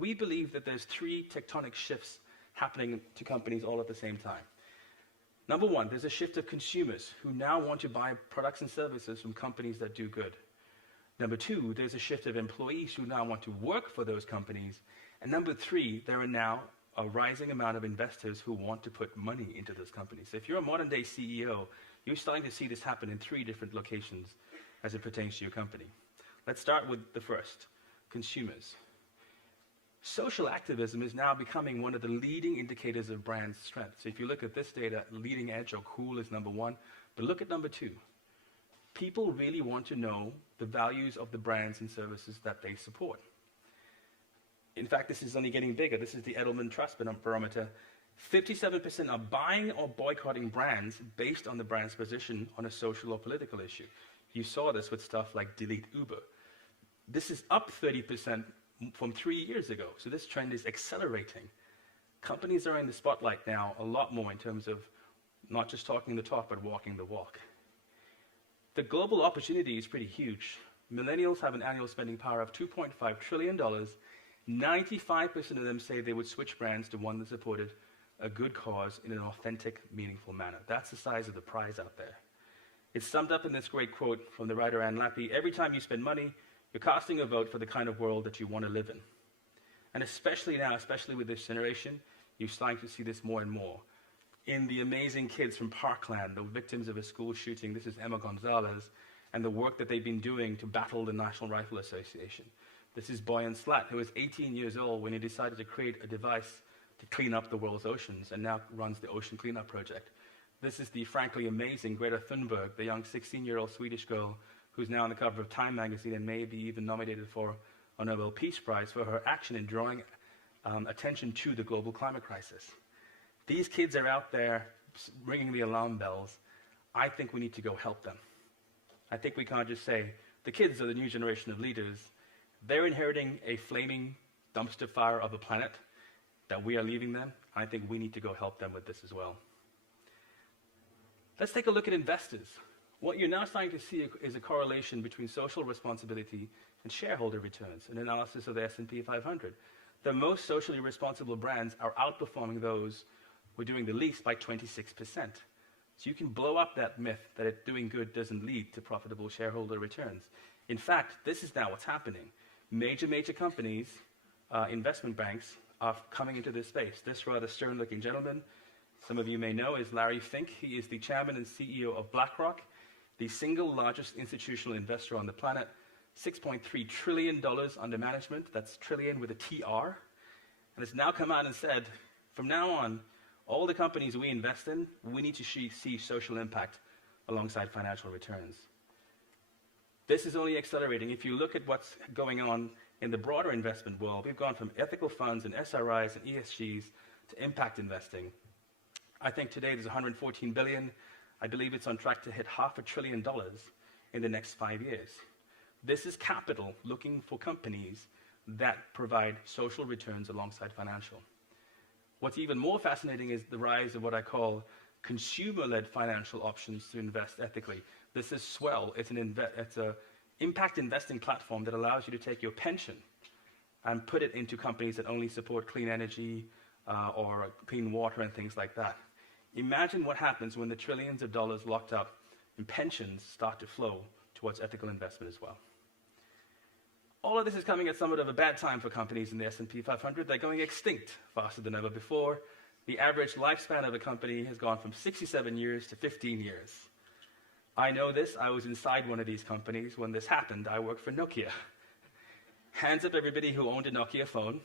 we believe that there's 3 tectonic shifts happening to companies all at the same time. Number 1, there's a shift of consumers who now want to buy products and services from companies that do good. Number 2, there's a shift of employees who now want to work for those companies. And number 3, there are now a rising amount of investors who want to put money into those companies. So if you're a modern-day CEO, you're starting to see this happen in 3 different locations as it pertains to your company. Let's start with the first, consumers. Social activism is now becoming one of the leading indicators of brand strength. So if you look at this data, leading edge or cool is number 1, but look at number 2. People really want to know the values of the brands and services that they support. In fact, this is only getting bigger. This is the Edelman Trust Barometer. 57% are buying or boycotting brands based on the brand's position on a social or political issue. You saw this with stuff like delete Uber. This is up 30% from 3 years ago. So this trend is accelerating. Companies are in the spotlight now a lot more in terms of not just talking the talk, but walking the walk. The global opportunity is pretty huge. Millennials have an annual spending power of $2.5 trillion. 95% of them say they would switch brands to one that supported a good cause in an authentic, meaningful manner. That's the size of the prize out there. It's summed up in this great quote from the writer Ann Lappy: every time you spend money, you're casting a vote for the kind of world that you want to live in. And especially now, especially with this generation, you're starting to see this more and more. In the amazing kids from Parkland, the victims of a school shooting, this is Emma Gonzalez, and the work that they've been doing to battle the National Rifle Association. This is Boyan Slat, who was 18 years old when he decided to create a device to clean up the world's oceans, and now runs the Ocean Cleanup Project. This is the frankly amazing Greta Thunberg, the young 16-year-old Swedish girl who's now on the cover of Time magazine and may be even nominated for a Nobel Peace Prize for her action in drawing attention to the global climate crisis. These kids are out there ringing the alarm bells. I think we need to go help them. I think we can't just say, the kids are the new generation of leaders. They're inheriting a flaming dumpster fire of a planet that we are leaving them. I think we need to go help them with this as well. Let's take a look at investors. What you're now starting to see is a correlation between social responsibility and shareholder returns, an analysis of the S&P 500. The most socially responsible brands are outperforming those who are doing the least by 26%. So you can blow up that myth that doing good doesn't lead to profitable shareholder returns. In fact, this is now what's happening. Major companies, investment banks, are coming into this space. This rather stern-looking gentleman, some of you may know, is Larry Fink. He is the chairman and CEO of BlackRock, the single largest institutional investor on the planet, $6.3 trillion under management. That's trillion with a TR. And it's now come out and said, from now on, all the companies we invest in, we need to see social impact alongside financial returns. This is only accelerating. If you look at what's going on in the broader investment world, we've gone from ethical funds and SRIs and ESGs to impact investing. I think today there's 114 billion. I believe it's on track to hit $500 billion in the next 5 years. This is capital looking for companies that provide social returns alongside financial. What's even more fascinating is the rise of what I call consumer-led financial options to invest ethically. This is Swell. It's an impact investing platform that allows you to take your pension and put it into companies that only support clean energy or clean water and things like that. Imagine what happens when the trillions of dollars locked up in pensions start to flow towards ethical investment as well. All of this is coming at somewhat of a bad time for companies in the S&P 500. They're going extinct faster than ever before. The average lifespan of a company has gone from 67 years to 15 years. I know this. I was inside one of these companies when this happened. I worked for Nokia. Hands up everybody who owned a Nokia phone.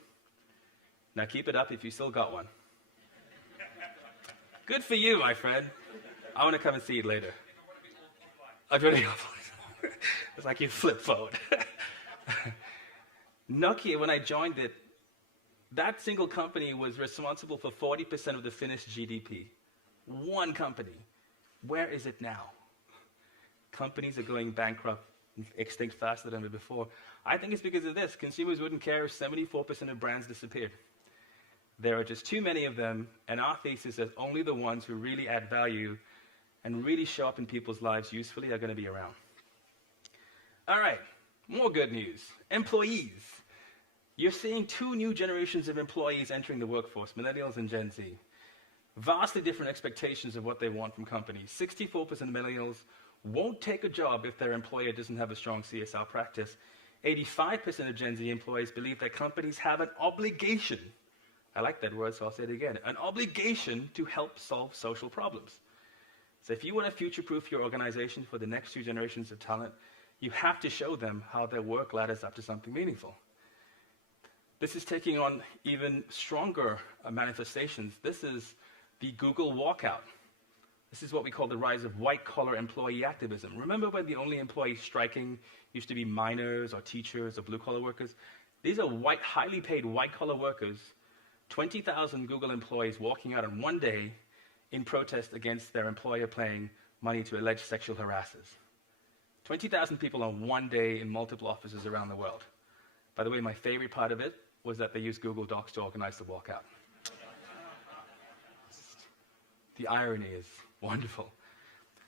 Now keep it up if you still got one. Good for you, my friend. I want to come and see it later. It's like your flip phone. Nokia, when I joined it, that single company was responsible for 40% of the Finnish GDP. One company. Where is it now? Companies are going bankrupt, extinct faster than ever before. I think it's because of this. Consumers wouldn't care if 74% of brands disappeared. There are just too many of them, and our thesis is only the ones who really add value and really show up in people's lives usefully are going to be around. All right, more good news. Employees. You're seeing two new generations of employees entering the workforce, millennials and Gen Z. Vastly different expectations of what they want from companies. 64% of millennials won't take a job if their employer doesn't have a strong CSR practice. 85% of Gen Z employees believe that companies have an obligation, I like that word, so I'll say it again, an obligation to help solve social problems. So if you want to future-proof your organization for the next two generations of talent, you have to show them how their work ladders up to something meaningful. This is taking on even stronger manifestations. This is the Google Walkout. This is what we call the rise of white-collar employee activism. Remember when the only employees striking used to be miners or teachers or blue-collar workers? These are highly paid white-collar workers, 20,000 Google employees walking out on one day in protest against their employer paying money to alleged sexual harassers. 20,000 people on one day in multiple offices around the world. By the way, my favorite part of it was that they used Google Docs to organize the walkout. The irony is wonderful.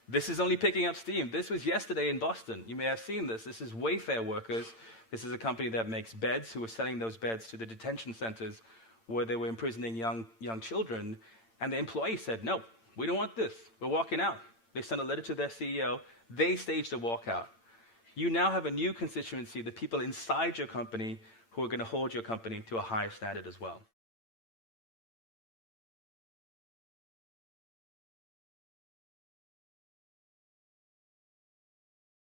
This is only picking up steam. This was yesterday in Boston. You may have seen this. This is WayFair Workers. This is a company that makes beds, who were selling those beds to the detention centers where they were imprisoning young children. And the employee said, no, we don't want this. We're walking out. They sent a letter to their CEO. They staged a walkout. You now have a new constituency, the people inside your company, who are going to hold your company to a higher standard as well.